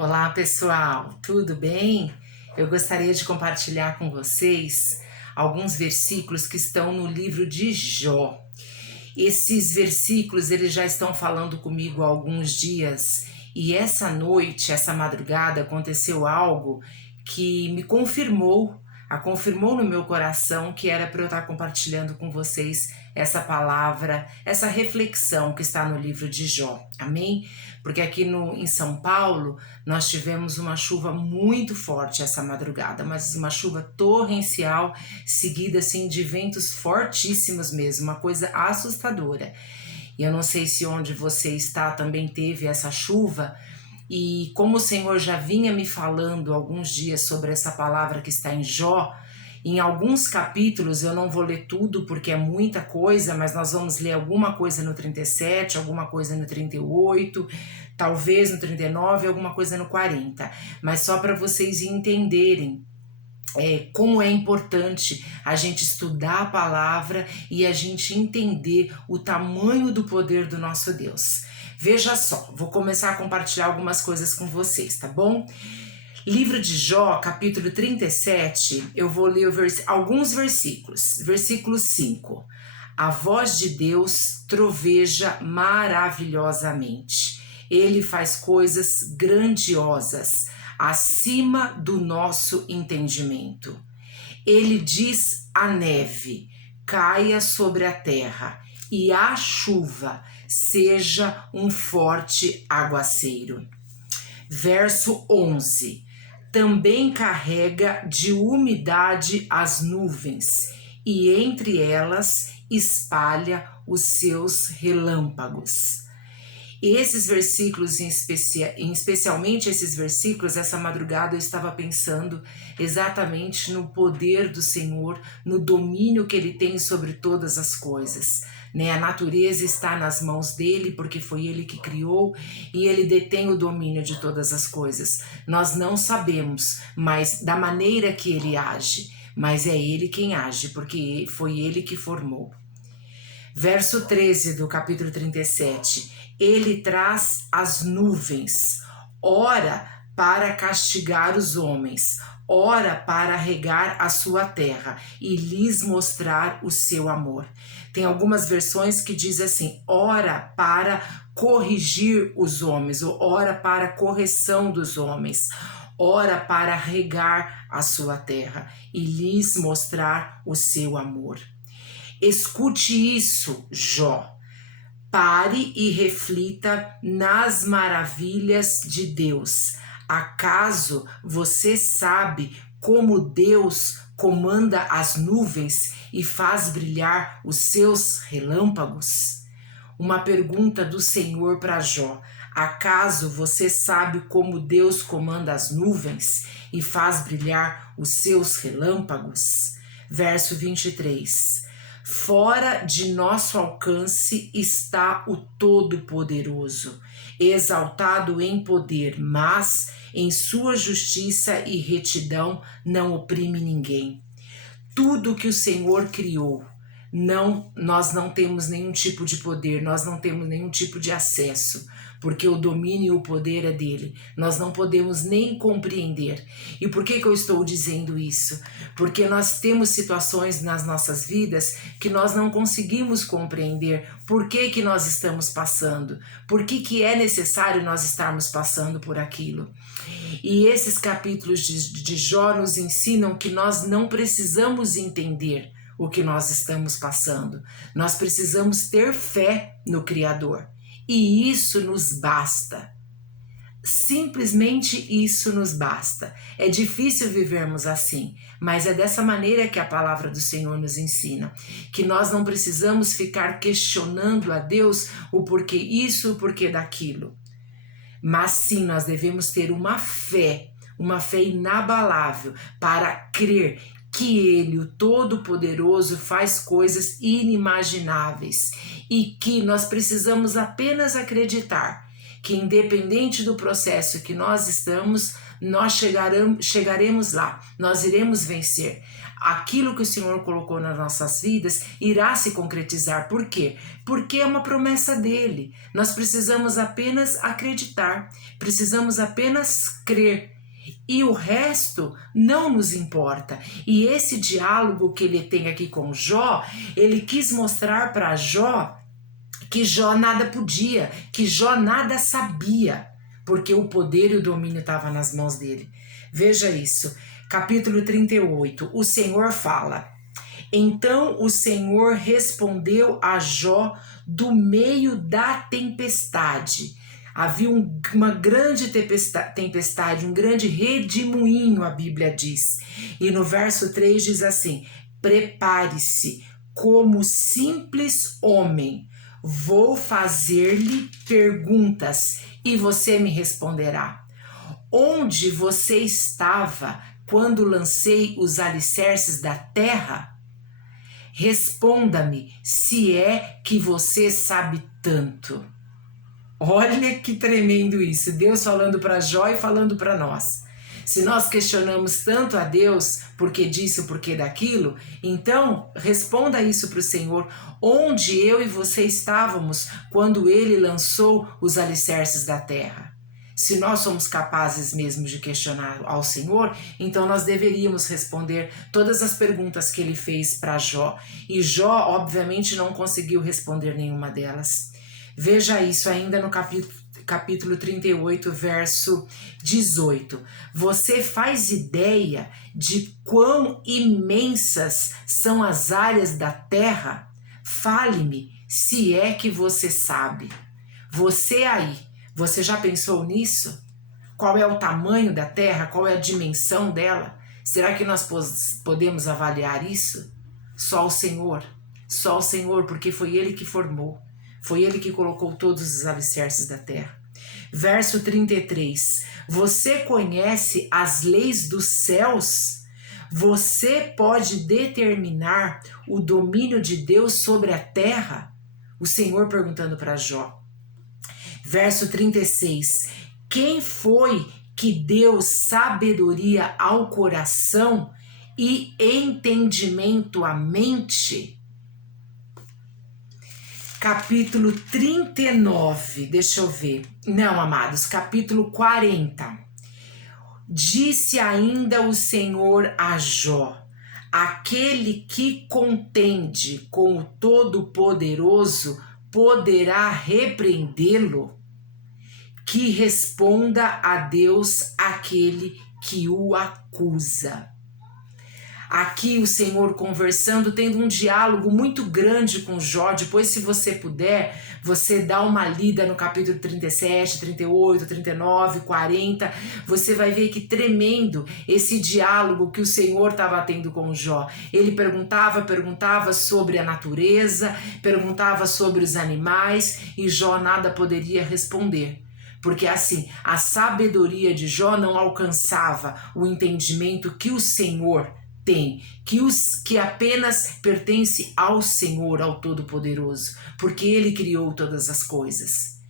Olá pessoal, tudo bem? Eu gostaria de compartilhar com vocês alguns versículos que estão no livro de Jó. Esses versículos eles já estão falando comigo há alguns dias e essa noite, essa madrugada, aconteceu algo que me confirmou no meu coração que era para eu estar compartilhando com vocês essa palavra, essa reflexão que está no livro de Jó. Amém? Porque aqui em São Paulo nós tivemos uma chuva muito forte essa madrugada, mas uma chuva torrencial, seguida assim de ventos fortíssimos mesmo, uma coisa assustadora. E eu não sei se onde você está também teve essa chuva, e como o Senhor já vinha me falando alguns dias sobre essa palavra que está em Jó, em alguns capítulos, eu não vou ler tudo porque é muita coisa, mas nós vamos ler alguma coisa no 37, alguma coisa no 38, talvez no 39, alguma coisa no 40. Mas só para vocês entenderem como é importante a gente estudar a palavra e a gente entender o tamanho do poder do nosso Deus. Veja só, vou começar a compartilhar algumas coisas com vocês, tá bom? Livro de Jó, capítulo 37, eu vou ler alguns versículos. Versículo 5. A voz de Deus troveja maravilhosamente. Ele faz coisas grandiosas, acima do nosso entendimento. Ele diz à neve, caia sobre a terra, e à chuva, seja um forte aguaceiro. Verso 11. Também carrega de umidade as nuvens, e entre elas espalha os seus relâmpagos. Esses versículos, especialmente esses versículos, essa madrugada eu estava pensando exatamente no poder do Senhor, no domínio que Ele tem sobre todas as coisas. A natureza está nas mãos dele, porque foi ele que criou e ele detém o domínio de todas as coisas. Nós não sabemos, mas da maneira que ele age, mas é ele quem age, porque foi ele que formou. Verso 13 do capítulo 37. Ele traz as nuvens, ora para castigar os homens, ora para regar a sua terra e lhes mostrar o seu amor. Tem algumas versões que diz assim, ora para corrigir os homens, ou ora para correção dos homens, ora para regar a sua terra e lhes mostrar o seu amor. Escute isso, Jó. Pare e reflita nas maravilhas de Deus. Acaso você sabe como Deus comanda as nuvens e faz brilhar os seus relâmpagos? Uma pergunta do Senhor para Jó. Acaso você sabe como Deus comanda as nuvens e faz brilhar os seus relâmpagos? Verso 23. Fora de nosso alcance está o Todo-Poderoso, exaltado em poder, mas em sua justiça e retidão não oprime ninguém. Tudo que o Senhor criou, nós não temos nenhum tipo de poder, nós não temos nenhum tipo de acesso, porque o domínio e o poder é dele. Nós não podemos nem compreender. E por que eu estou dizendo isso? Porque nós temos situações nas nossas vidas que nós não conseguimos compreender por que nós estamos passando, por que é necessário nós estarmos passando por aquilo. E esses capítulos de Jó nos ensinam que nós não precisamos entender o que nós estamos passando. Nós precisamos ter fé no Criador. E isso nos basta. Simplesmente isso nos basta. É difícil vivermos assim, mas é dessa maneira que a palavra do Senhor nos ensina, que nós não precisamos ficar questionando a Deus o porquê isso, o porquê daquilo. Mas sim, nós devemos ter uma fé inabalável para crer que Ele, o Todo-Poderoso, faz coisas inimagináveis e que nós precisamos apenas acreditar que, independente do processo que nós estamos, nós chegaremos lá, nós iremos vencer. aquilo que o Senhor colocou nas nossas vidas irá se concretizar. Por quê? Porque é uma promessa dele. Nós precisamos apenas acreditar, precisamos apenas crer. E o resto não nos importa. E esse diálogo que ele tem aqui com Jó, ele quis mostrar para Jó que Jó nada podia, que Jó nada sabia, porque o poder e o domínio estavam nas mãos dele. Veja isso, capítulo 38, o Senhor fala: então o Senhor respondeu a Jó do meio da tempestade. Havia uma grande tempestade, um grande redemoinho, a Bíblia diz. E no verso 3 diz assim: prepare-se como simples homem, vou fazer-lhe perguntas e você me responderá. Onde você estava quando lancei os alicerces da terra? Responda-me, se é que você sabe tanto. Olha que tremendo isso, Deus falando para Jó e falando para nós. Se nós questionamos tanto a Deus, por que disso, por que daquilo, então responda isso para o Senhor. Onde eu e você estávamos quando Ele lançou os alicerces da terra? Se nós somos capazes mesmo de questionar ao Senhor, então nós deveríamos responder todas as perguntas que Ele fez para Jó. E Jó, obviamente, não conseguiu responder nenhuma delas. Veja isso ainda no capítulo 38, verso 18. Você faz ideia de quão imensas são as áreas da terra? Fale-me, se é que você sabe. Você aí, você já pensou nisso? Qual é o tamanho da terra? Qual é a dimensão dela? Será que nós podemos avaliar isso? Só o Senhor, porque foi Ele que formou. Foi Ele que colocou todos os alicerces da terra. Verso 33. Você conhece as leis dos céus? Você pode determinar o domínio de Deus sobre a terra? O Senhor perguntando para Jó. Verso 36. Quem foi que deu sabedoria ao coração e entendimento à mente? Capítulo 39, deixa eu ver. Não, amados, capítulo 40. Disse ainda o Senhor a Jó: aquele que contende com o Todo-Poderoso poderá repreendê-lo? Que responda a Deus aquele que o acusa. Aqui o Senhor conversando, tendo um diálogo muito grande com Jó. Depois, se você puder, você dá uma lida no capítulo 37, 38, 39, 40. Você vai ver que tremendo esse diálogo que o Senhor estava tendo com Jó. Ele perguntava sobre a natureza, perguntava sobre os animais e Jó nada poderia responder. Porque assim, a sabedoria de Jó não alcançava o entendimento que o Senhor tem, que apenas pertence ao Senhor, ao Todo-Poderoso, porque Ele criou todas as coisas.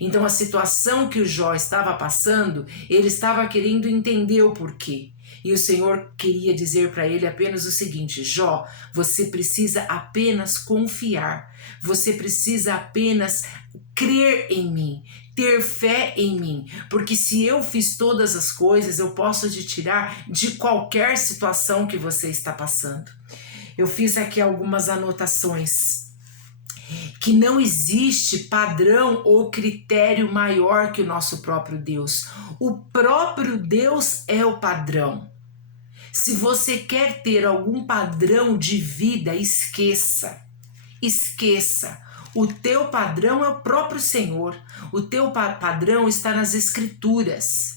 Então a situação que o Jó estava passando, ele estava querendo entender o porquê. E o Senhor queria dizer para ele apenas o seguinte: Jó, você precisa apenas confiar, você precisa apenas crer em mim, ter fé em mim, porque se eu fiz todas as coisas, eu posso te tirar de qualquer situação que você está passando. Eu fiz aqui algumas anotações. Que não existe padrão ou critério maior que o nosso próprio Deus. O próprio Deus é o padrão. Se você quer ter algum padrão de vida, esqueça. O teu padrão é o próprio Senhor. O teu padrão está nas Escrituras.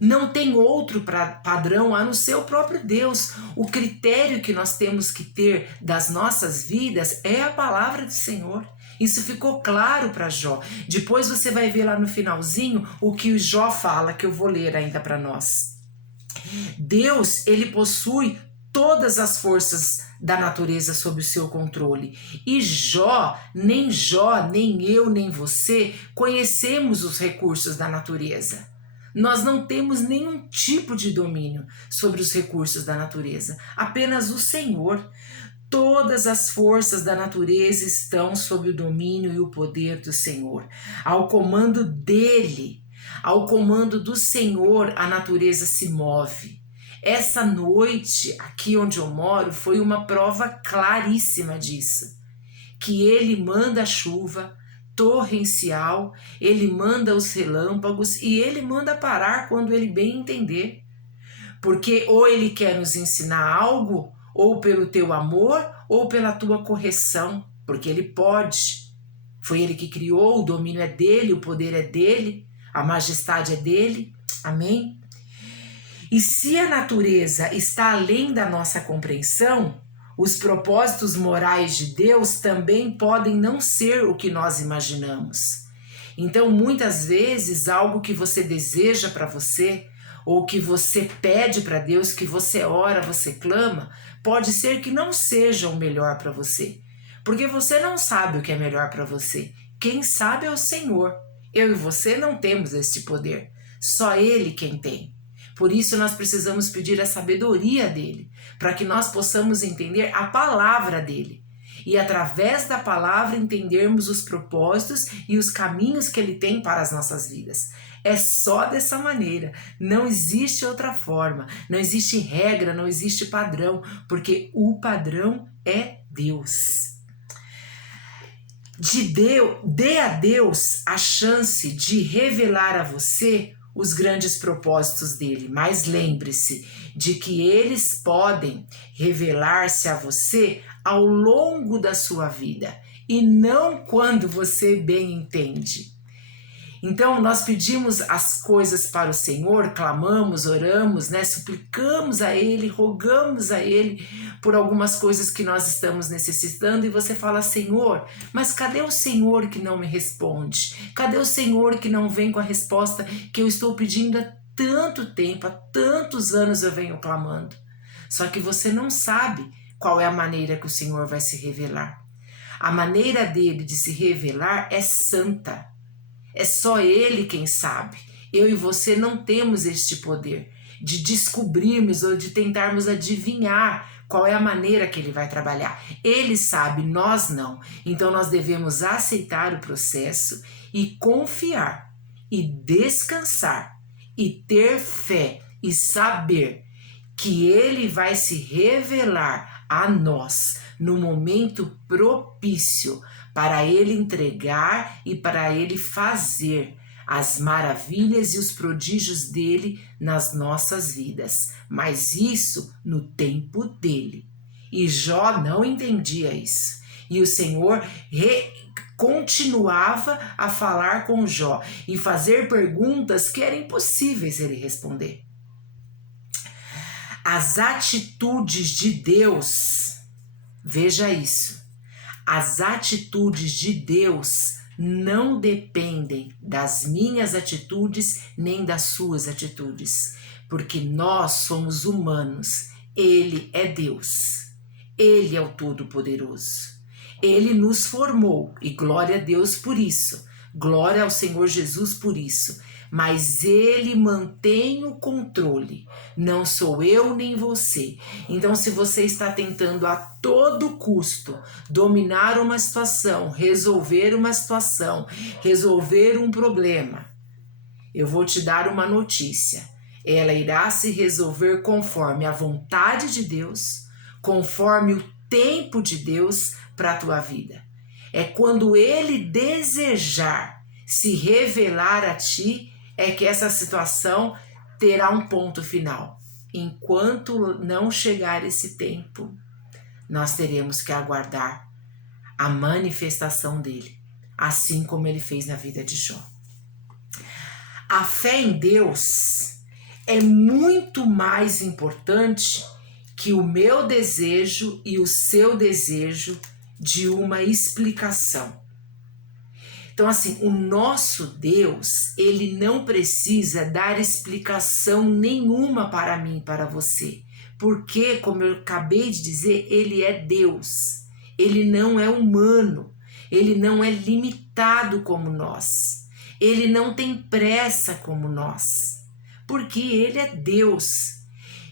Não tem outro padrão a não ser o próprio Deus. O critério que nós temos que ter das nossas vidas é a palavra do Senhor. Isso ficou claro para Jó. Depois você vai ver lá no finalzinho o que o Jó fala, que eu vou ler ainda para nós. Deus, ele possui todas as forças da natureza sob o seu controle. E Jó, nem eu, nem você conhecemos os recursos da natureza. Nós não temos nenhum tipo de domínio sobre os recursos da natureza, apenas o Senhor. Todas as forças da natureza estão sob o domínio e o poder do Senhor. Ao comando dele, ao comando do Senhor, a natureza se move. Essa noite, aqui onde eu moro, foi uma prova claríssima disso. Que ele manda a chuva torrencial, ele manda os relâmpagos e ele manda parar quando ele bem entender. Porque ou ele quer nos ensinar algo, ou pelo teu amor, ou pela tua correção, porque ele pode. Foi ele que criou, o domínio é dele, o poder é dele, a majestade é dele. Amém? E se a natureza está além da nossa compreensão, os propósitos morais de Deus também podem não ser o que nós imaginamos. Então, muitas vezes, algo que você deseja para você, ou que você pede para Deus, que você ora, você clama, pode ser que não seja o melhor para você. Porque você não sabe o que é melhor para você. Quem sabe é o Senhor. Eu e você não temos esse poder. Só Ele quem tem. Por isso nós precisamos pedir a sabedoria dele, para que nós possamos entender a palavra dele. E através da palavra entendermos os propósitos e os caminhos que ele tem para as nossas vidas. É só dessa maneira, não existe outra forma, não existe regra, não existe padrão, porque o padrão é Deus. Dê a Deus a chance de revelar a você os grandes propósitos dele, mas lembre-se de que eles podem revelar-se a você ao longo da sua vida e não quando você bem entende. Então nós pedimos as coisas para o Senhor, clamamos, oramos, suplicamos a Ele, rogamos a Ele por algumas coisas que nós estamos necessitando e você fala, Senhor, mas cadê o Senhor que não me responde? Cadê o Senhor que não vem com a resposta que eu estou pedindo há tanto tempo, há tantos anos eu venho clamando? Só que você não sabe qual é a maneira que o Senhor vai se revelar. A maneira dele de se revelar é santa. É só Ele quem sabe. Eu e você não temos este poder de descobrirmos ou de tentarmos adivinhar qual é a maneira que Ele vai trabalhar. Ele sabe, nós não. Então nós devemos aceitar o processo e confiar e descansar e ter fé e saber que Ele vai se revelar a nós no momento propício para Ele entregar e para Ele fazer as maravilhas e os prodígios dele nas nossas vidas. Mas isso no tempo dele. E Jó não entendia isso. E o Senhor continuava a falar com Jó e fazer perguntas que eram impossíveis ele responder. As atitudes de Deus, veja isso, as atitudes de Deus não dependem das minhas atitudes nem das suas atitudes, porque nós somos humanos, Ele é Deus, Ele é o Todo-Poderoso, Ele nos formou e glória a Deus por isso, glória ao Senhor Jesus por isso. Mas Ele mantém o controle, não sou eu nem você. Então, se você está tentando a todo custo dominar uma situação, resolver uma situação, resolver um problema, eu vou te dar uma notícia. Ela irá se resolver conforme a vontade de Deus, conforme o tempo de Deus para a tua vida. É quando Ele desejar se revelar a ti, é que essa situação terá um ponto final. Enquanto não chegar esse tempo, nós teremos que aguardar a manifestação dele, assim como ele fez na vida de Jó. A fé em Deus é muito mais importante que o meu desejo e o seu desejo de uma explicação. Então, assim, o nosso Deus, ele não precisa dar explicação nenhuma para mim e para você. Porque, como eu acabei de dizer, ele é Deus. Ele não é humano. Ele não é limitado como nós. Ele não tem pressa como nós. porque ele é Deus.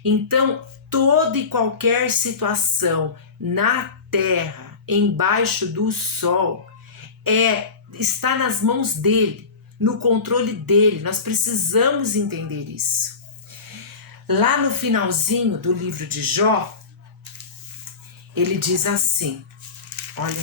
Então, toda e qualquer situação na terra, embaixo do sol, está nas mãos dele, no controle dele. Nós precisamos entender isso. Lá no finalzinho do livro de Jó, ele diz assim, olha,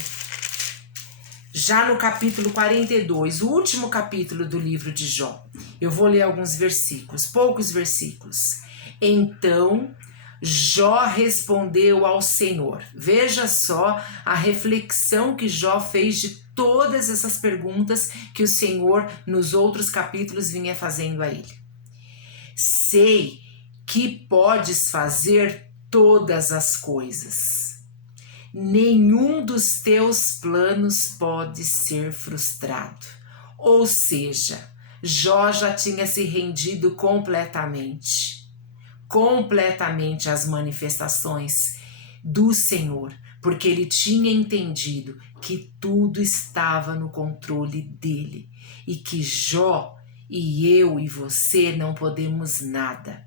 já no capítulo 42, o último capítulo do livro de Jó, eu vou ler alguns versículos, poucos versículos. Então Jó respondeu ao Senhor. Veja só a reflexão que Jó fez de todas essas perguntas que o Senhor nos outros capítulos vinha fazendo a ele. Sei que podes fazer todas as coisas. Nenhum dos teus planos pode ser frustrado. Ou seja, Jó já tinha se rendido completamente às manifestações do Senhor, porque ele tinha entendido que tudo estava no controle dele e que Jó e eu e você não podemos nada.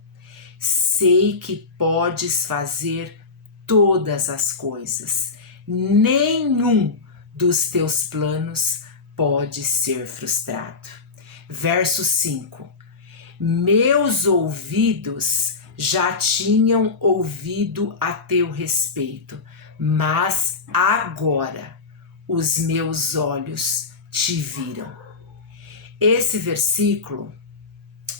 Sei que podes fazer todas as coisas. Nenhum dos teus planos pode ser frustrado. Verso 5. Meus ouvidos já tinham ouvido a teu respeito, mas agora os meus olhos te viram. Esse versículo,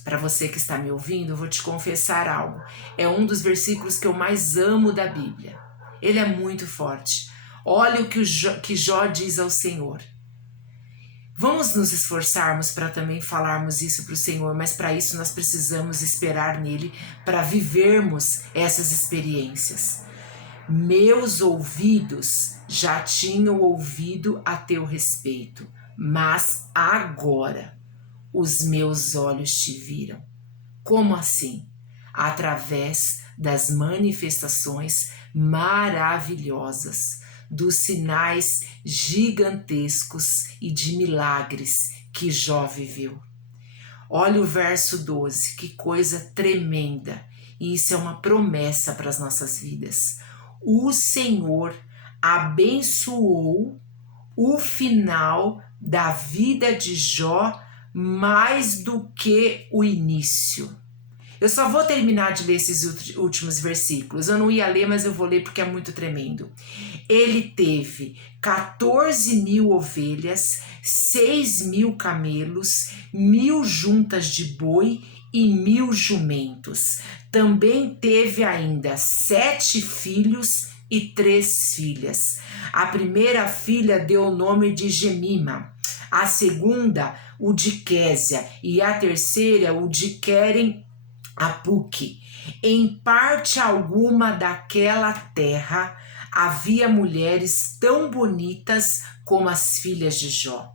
para você que está me ouvindo, eu vou te confessar algo. É um dos versículos que eu mais amo da Bíblia. Ele é muito forte. Olha o que Jó diz ao Senhor. Vamos nos esforçarmos para também falarmos isso para o Senhor, mas para isso nós precisamos esperar nele para vivermos essas experiências. Meus ouvidos já tinham ouvido a teu respeito, mas agora os meus olhos te viram. Como assim? Através das manifestações maravilhosas, dos sinais gigantescos e de milagres que Jó viveu. Olha o verso 12, que coisa tremenda. E isso é uma promessa para as nossas vidas. O Senhor abençoou o final da vida de Jó mais do que o início. Eu só vou terminar de ler esses últimos versículos. Eu não ia ler, mas eu vou ler porque é muito tremendo. Ele teve 14.000 ovelhas, 6.000 camelos, 1.000 juntas de boi e 1.000 jumentos. Também teve ainda 7 filhos e 3 filhas. A primeira filha deu o nome de Gemima, a segunda o de Késia e a terceira o de Querem Apuque. Em parte alguma daquela terra havia mulheres tão bonitas como as filhas de Jó,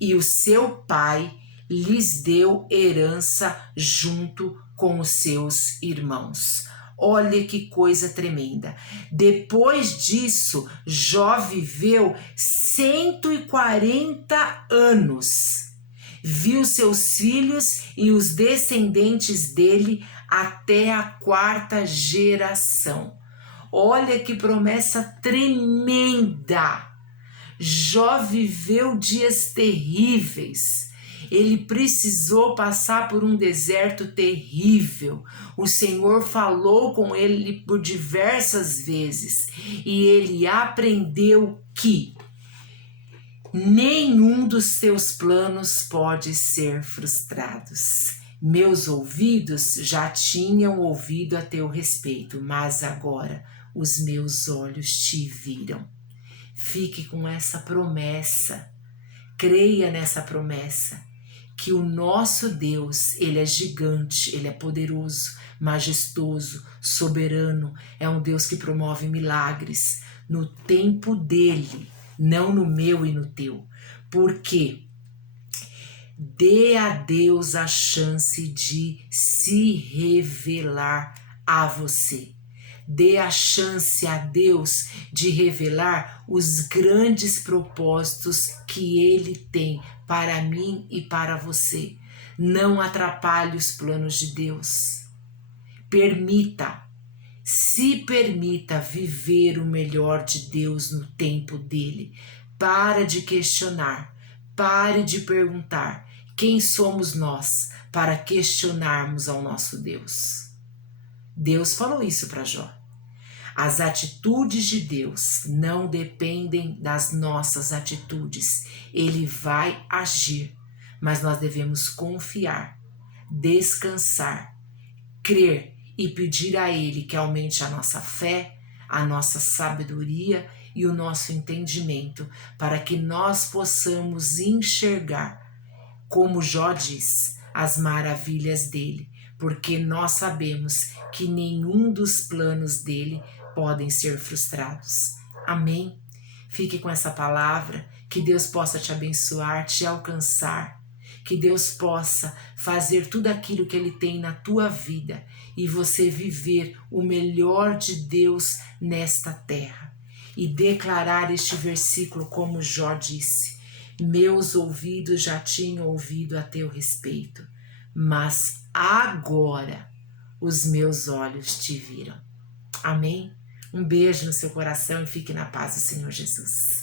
e o seu pai lhes deu herança junto com os seus irmãos. Olha que coisa tremenda. Depois disso, Jó viveu 140 anos. Viu seus filhos e os descendentes dele até a 4ª geração. Olha que promessa tremenda! Jó viveu dias terríveis. Ele precisou passar por um deserto terrível. O Senhor falou com ele por diversas vezes e ele aprendeu que nenhum dos teus planos pode ser frustrados. Meus ouvidos já tinham ouvido a teu respeito, mas agora os meus olhos te viram. Fique com essa promessa, creia nessa promessa, que o nosso Deus, ele é gigante, ele é poderoso, majestoso, soberano, é um Deus que promove milagres no tempo dele, não no meu e no teu. Porque dê a Deus a chance de se revelar a você. Dê a chance a Deus de revelar os grandes propósitos que Ele tem para mim e para você. Não atrapalhe os planos de Deus. Se permita viver o melhor de Deus no tempo dele. Para de questionar, pare de perguntar quem somos nós para questionarmos ao nosso Deus. Deus falou isso para Jó. As atitudes de Deus não dependem das nossas atitudes. Ele vai agir, mas nós devemos confiar, descansar, crer e pedir a Ele que aumente a nossa fé, a nossa sabedoria e o nosso entendimento, para que nós possamos enxergar, como Jó diz, as maravilhas dele, porque nós sabemos que nenhum dos planos dele podem ser frustrados. Amém? Fique com essa palavra, que Deus possa te abençoar, te alcançar, que Deus possa fazer tudo aquilo que Ele tem na tua vida e você viver o melhor de Deus nesta terra. E declarar este versículo como Jó disse: meus ouvidos já tinham ouvido a teu respeito, mas agora os meus olhos te viram. Amém? Um beijo no seu coração e fique na paz do Senhor Jesus.